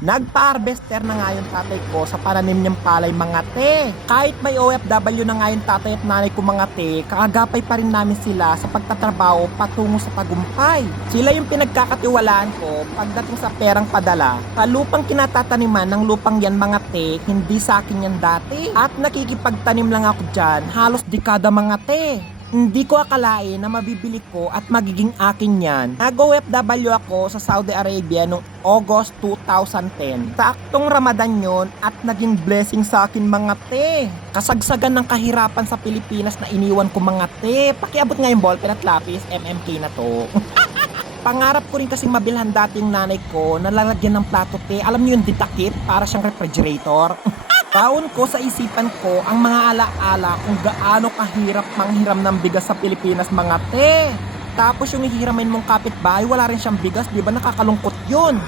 Nagpa-harvester na nga yung tatay ko sa pananim niyang palay mga te. Kahit may OFW na nga yung tatay at nanay ko mga te, kaagapay pa rin namin sila sa pagtatrabaho patungo sa tagumpay. Sila yung pinagkakatiwalaan ko pagdating sa perang padala. Sa lupang kinatataniman ng lupang yan mga te, hindi sa akin yan dati. At nakikipagtanim lang ako dyan, halos dekada mga te. Hindi ko akalain na mabibili ko at magiging akin yan. Nag-OFW ako sa Saudi Arabia noong August 2010. Saktong Ramadan yon at naging blessing sa akin mga te. Kasagsagan ng kahirapan sa Pilipinas na iniwan ko mga te. Pakiabot nga yung ballpen at lapis, MMK na to. Pangarap ko rin kasing mabilhan dating nanay ko na lalagyan ng plato te. Alam niyo yung ditakip para siyang refrigerator. Taon ko sa isipan ko ang mga alaala kung gaano kahirap manghiram ng bigas sa Pilipinas mga te. Tapos yung ihiramin mong kapitbahay wala rin siyang bigas, di ba nakakalungkot yun?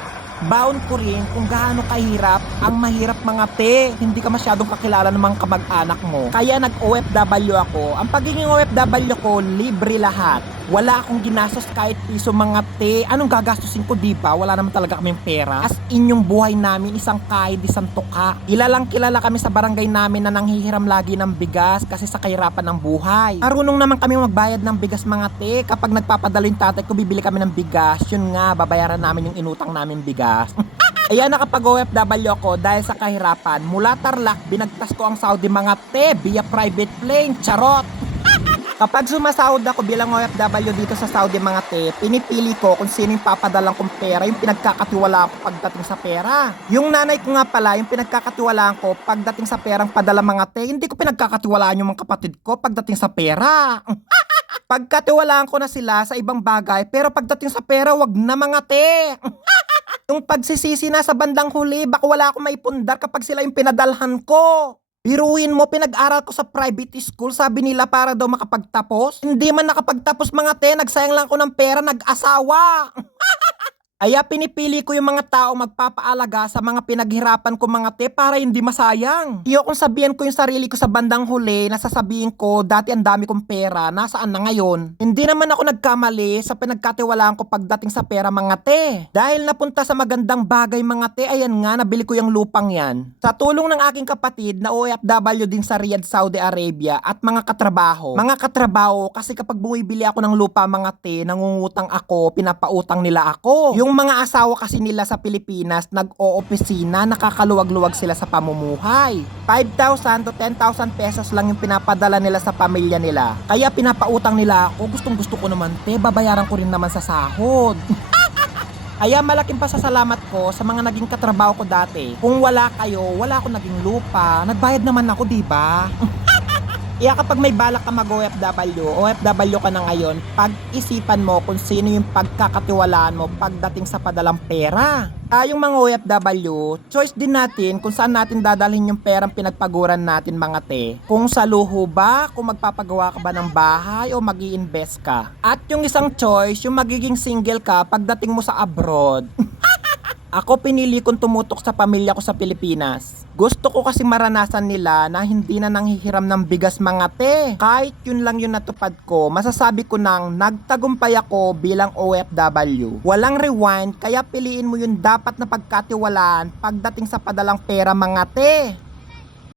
Baon ko rin kung gaano kahirap ang mahirap mga te. Hindi ka masyadong kakilala ng mga kamag-anak mo. Kaya nag-OFW ako. Ang pagiging OFW ko, libre lahat. Wala akong ginastos kahit piso mga te. Anong gagastusin ko diba? Wala naman talaga kaming pera. As in yung buhay namin, isang kahit isang tuka. Kilalang kilala kami sa barangay namin na nanghihiram lagi ng bigas kasi sa kahirapan ng buhay. Marunong naman kami magbayad ng bigas mga te. Kapag nagpapadalo yung tatay ko, bibili kami ng bigas. Yun nga, babayaran namin yung inutang namin bigas. Ayan, nakapag-OFW ako dahil sa kahirapan. Mula Tarlac, binagtas ko ang Saudi mga te via private plane. Charot! Kapag sumasahod ako bilang OFW dito sa Saudi mga te, pinipili ko kung sino yung papadalang kong pera, yung pinagkakatiwalaan ko pagdating sa pera. Yung nanay ko nga pala, yung pinagkakatiwalaan ko pagdating sa perang padala mga te, hindi ko pinagkakatiwalaan yung mga kapatid ko pagdating sa pera. Pagkatiwalaan ko na sila sa ibang bagay, pero pagdating sa pera, wag na mga te. Yung pagsisisi na sa bandang huli, baka wala akong maipundar kapag sila yung pinadalhan ko. Biruin mo, pinag-aral ko sa private school, sabi nila para daw makapagtapos. Hindi man nakapagtapos mga te, nagsayang lang ko ng pera, nag-asawa. Kaya pinipili ko yung mga tao magpapaalaga sa mga pinaghirapan ko mga te para hindi masayang. Kung sabihin ko yung sarili ko sa bandang huli, nasasabihin ko dati ang dami kong pera, nasaan na ngayon? Hindi naman ako nagkamali sa pinagkatiwalaan ko pagdating sa pera mga te. Dahil napunta sa magandang bagay mga te, ayan nga, nabili ko yung lupang yan. Sa tulong ng aking kapatid na OFW din sa Riyadh, Saudi Arabia at mga katrabaho. Mga katrabaho kasi kapag bumibili ako ng lupa mga te, nangungutang ako, pinapautang nila ako. Yung mga asawa kasi nila sa Pilipinas, nag-o-opisina, nakakaluwag-luwag sila sa pamumuhay. 5,000 to 10,000 pesos lang yung pinapadala nila sa pamilya nila. Kaya pinapautang nila ako, gustong-gusto ko naman te, babayaran ko rin naman sa sahod. Kaya malaking pasasalamat ko sa mga naging katrabaho ko dati. Kung wala kayo, wala akong naging lupa, nagbayad naman ako, diba? Kaya kapag may balak ka mag-OFW, OFW ka na ngayon, pag-isipan mo kung sino yung pagkakatiwalaan mo pagdating sa padalang pera. Tayong mga OFW, choice din natin kung saan natin dadalhin yung perang pinagpaguran natin mga te. Kung sa luho ba, kung magpapagawa ka ba ng bahay o mag-i-invest ka. At yung isang choice, yung magiging single ka pagdating mo sa abroad. Ako pinili kong tumutok sa pamilya ko sa Pilipinas. Gusto ko kasi maranasan nila na hindi na nanghihiram ng bigas mga te. Kahit yun lang yung natupad ko, masasabi ko nang nagtagumpay ako bilang OFW. Walang rewind, kaya piliin mo yung dapat na pagkatiwalaan pagdating sa padalang pera mga te.